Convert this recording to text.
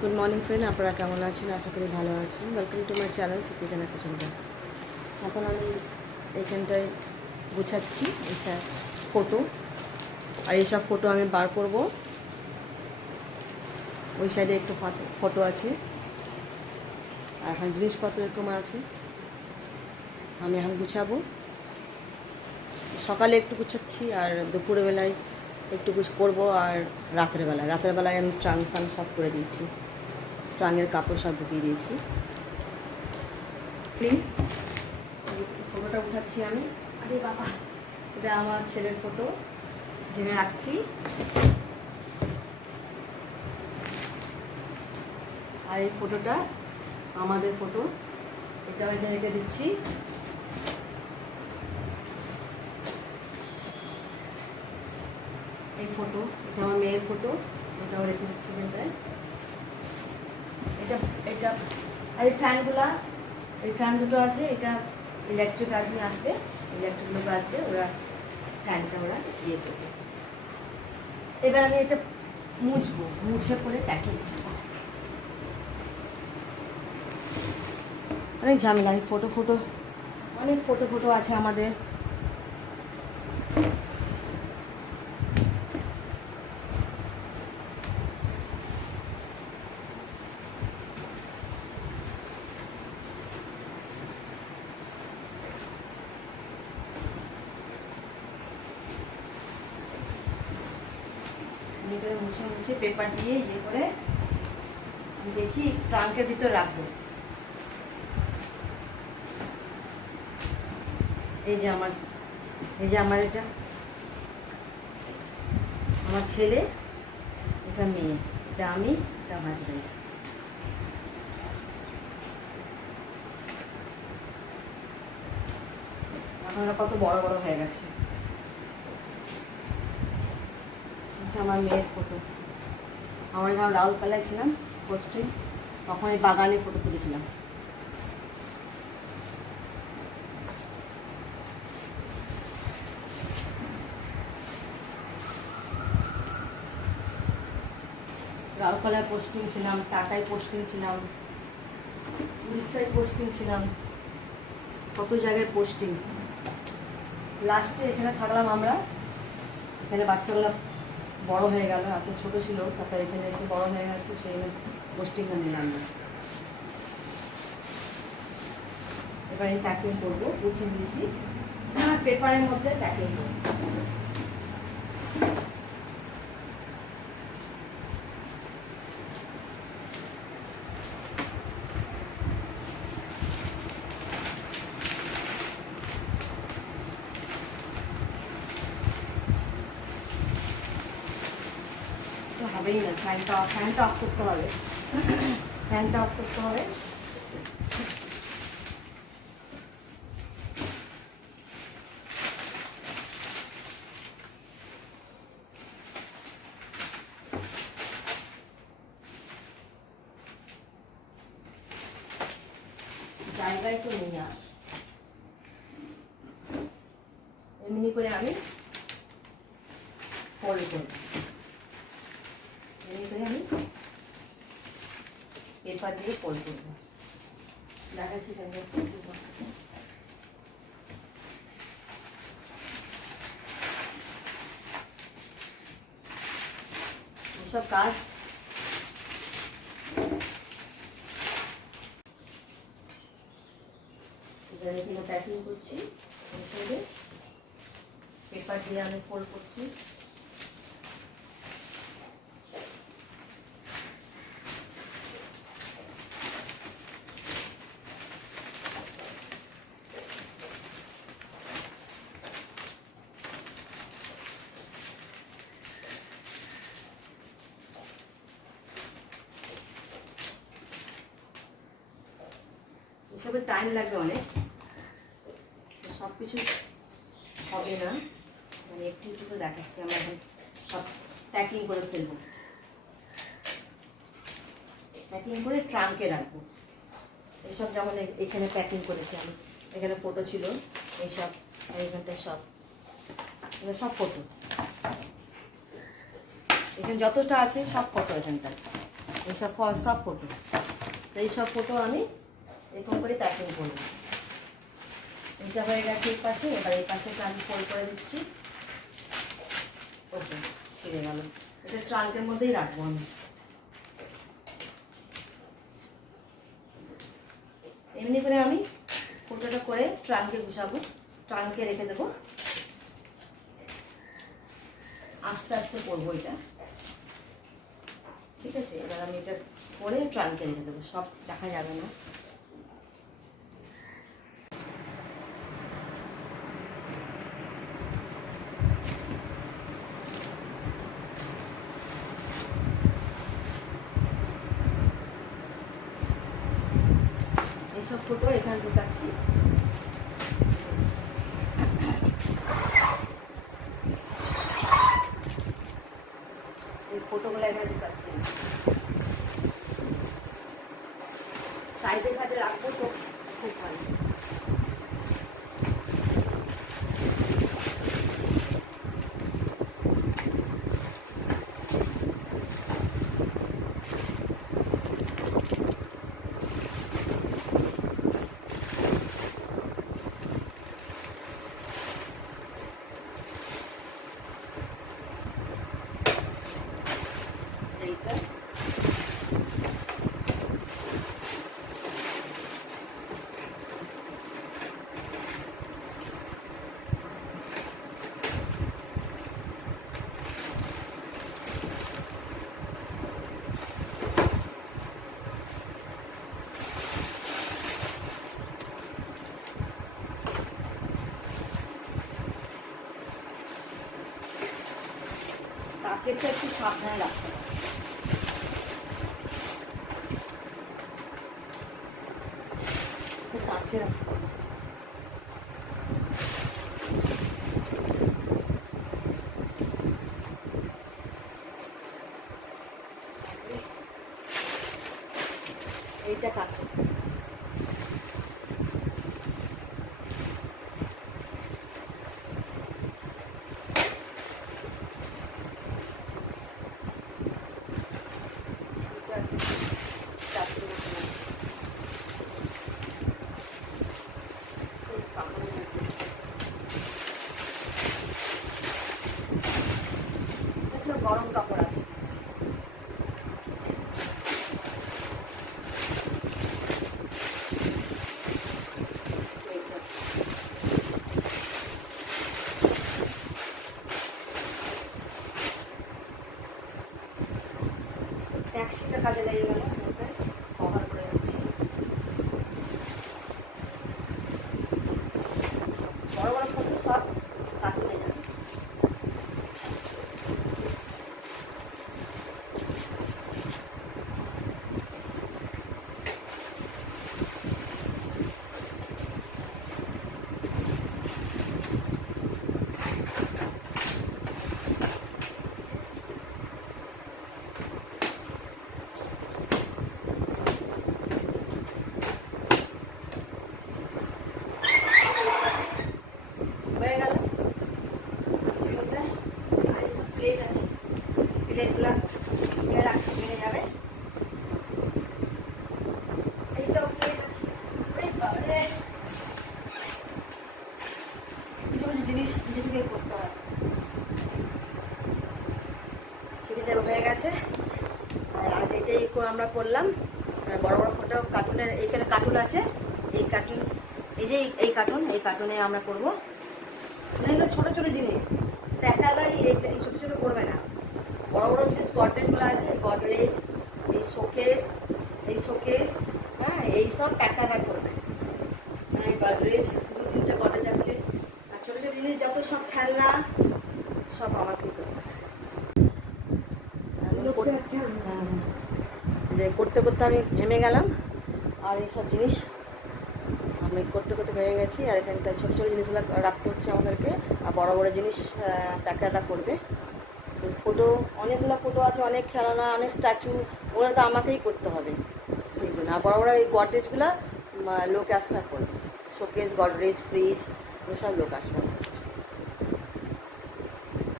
Good morning friend, আপনারা কেমন আছেন? আশা করি ভালো আছেন। ওয়েলকাম টু মাই চ্যানেল সিটিজানা কিচেন। এখন আমি এইখানটায় গুছাচ্ছি এইসব ফটো, আর এইসব ফটো আমি বার করব। ওই সাইডে একটু ফটো আছে, আর এখন জিনিসপত্র একটু আছে, আমি এখন গুছাবো। সকালে একটু গুছাচ্ছি, আর দুপুরবেলায় একটু করবো, আর রাতের বেলায় আমি ট্রাঙ্ক ফাং সব করে দিয়েছি, ট্রাঙ্কের কাপড় সব ঢুকিয়ে দিয়েছি। ফটোটা উঠাচ্ছি আমি। আরে বাবা, এটা আমার ছেলের ফটো, জেনে রাখছি। আর এই ফটোটা আমাদের ফটো, এটাও এখানে রেখে দিচ্ছি। এই ফটো, এটা আমার মেয়ের ফটো, এটাও রেখে দিচ্ছি এখানটায়। এটা আর এই ফ্যানগুলা, এই ফ্যান দুটো আছে, এটা ইলেকট্রিক আদমি আসবে, ইলেকট্রিক লোক আসবে, ওরা ফ্যানটা ওরা ইয়ে করবে। এবার আমি এটা মুছবো, মুছে পরে প্যাকিং করবো। অনেক ঝামেলা, আমি অনেক ফটো আছে আমাদের। মুছে পেপার দিয়ে ইয়ে করে আমি দেখি ট্রাঙ্কের ভিতর রাখবো। এই যে আমার এটা আমার ছেলে, এটা মেয়ে, এটা আমি, এটা হাজব্যান্ড। এখন ওরা কত বড় বড় হয়ে গেছে। এটা আমার মেয়ের ফটো। আমরা যখন রাউরকেলায় ছিলাম পোস্টিং, তখন এই বাগানে ফটো তুলেছিলাম। রাউরকেলায় পোস্টিং ছিলাম, টাটায় পোস্টিং ছিলাম, উড়িষ্যায় পোস্টিং ছিলাম, কত জায়গায় পোস্টিং। লাস্টে এখানে থাকলাম আমরা, এখানে বাচ্চাগুলো বড় হয়ে গেল, এত ছোটো ছিল, তারপর এখানে এসে বড় হয়ে গেছে, সেই পোস্টিংটা নিলাম না। এবার এই প্যাকিং করবো, গুছিয়ে দিয়েছি, পেপারের মধ্যে প্যাকিং করবো। হবেই না, ফ্যানটা অফ করতে হবে, ফ্যানটা অফ করতে হবে। জায়গায় তো নেই আর, এমনি করে আমি ফোল্ড করব, এমনি করে আমি পেপার দিয়ে ফোল্ড করবো। দেখাচ্ছি কেন এসব কাজ। এখানে প্যাকিং করছি, এই সাইডে পেপার দিয়ে আমি ফোল্ড করছি। এসবের টাইম লাগবে অনেক, সব কিছু হবে না, মানে একটু একটু করে দেখাচ্ছি। আমরা এখন সব প্যাকিং করে ফেলবো, প্যাকিং করে ট্রাঙ্কে রাখবো। এইসব যেমন এখানে প্যাকিং করেছি আমি, এখানে ফটো ছিল এইসব, আর এখানটায় সব, এগুলো সব ফটো। এখানে যতটা আছে সব ফটো এখানটায়, এইসব সব ফটো। এইসব ফটো আমি এরকম করে প্যাকিং করবো। এটা হয়ে গেছে এই পাশে, এবার এই পাশেটা আমি ফোল্ড করে দিচ্ছি। ওকে, ছিঁড়ে গেল। এটা ট্রাঙ্কের মধ্যেই রাখবো আমি। এমনি করে আমি ফটোটা করে ট্রাঙ্কে গুছাবো, ট্রাঙ্কে রেখে দেবো। আস্তে আস্তে করবো এটা, ঠিক আছে? এবার আমি এটা করে ট্রাঙ্কে রেখে দেবো, সব দেখা যাবে না। এইসব ফটো এখানে ঢুকাচ্ছি। এই ফটোগুলো এখানে ঢুকাচ্ছি, সাইডে সাইডে রাখবো তো খুব ভালো। এইটা কাচেরটা একটু সাবধানে রাখতে হবে। কাছের আছে, এইটা কাছে। গরম কাপড় আছে, ট্যাক্সিটা কাজে লেগে গেল, কভার করে যাচ্ছি। বড় বড় ফটো সব কাটতে যাবে। হয়ে গেল। প্লেট আছে, প্লেটগুলো রাখতে বেড়ে যাবে। এইটাও প্লেট আছে। কিছু কিছু জিনিস নিজে থেকে করতে হয়। ঠিক আছে, হয়ে গেছে। আর আজ এটাই আমরা করলাম। বড় বড় ফটো কার্টুনের, এইখানে কার্টুন আছে, এই কার্টুন, এই যে এই কার্টুন, এই কার্টুনে আমরা করবো। এগুলো ছোটো ছোটো জিনিস, একেবারে এই ছোটো ছোটো করবে না। বড় বড় জিনিস গডরেজগুলো আছে, গডরেজ, এই শোকেস, হ্যাঁ, এই সব প্যাকাটা করবে। এই গডরেজ, 2-3টে গডরেজ আছে। আর ছোটো ছোটো জিনিস যত সব খেলনা সব আমাকেই করতে হয়। যে করতে করতে আমি ঘেমে গেলাম, আর এইসব জিনিস আমি করতে করতে ঘেমে গেছি। আর এখানটা ছোটো ছোটো জিনিসগুলো রাখতে হচ্ছে আমাদেরকে, আর বড় বড় জিনিস প্যাকেটটা করবে। ফটো, অনেকগুলো ফটো আছে, অনেক খেলনা, অনেক স্ট্যাচু, ওগুলো তো আমাকেই করতে হবে সেই জন্য। আর বড় বড় এই গডরেজগুলো লোক আসবে করবে, শোকেস, গডরেজ, ফ্রিজ, ওসব লোক আসবে।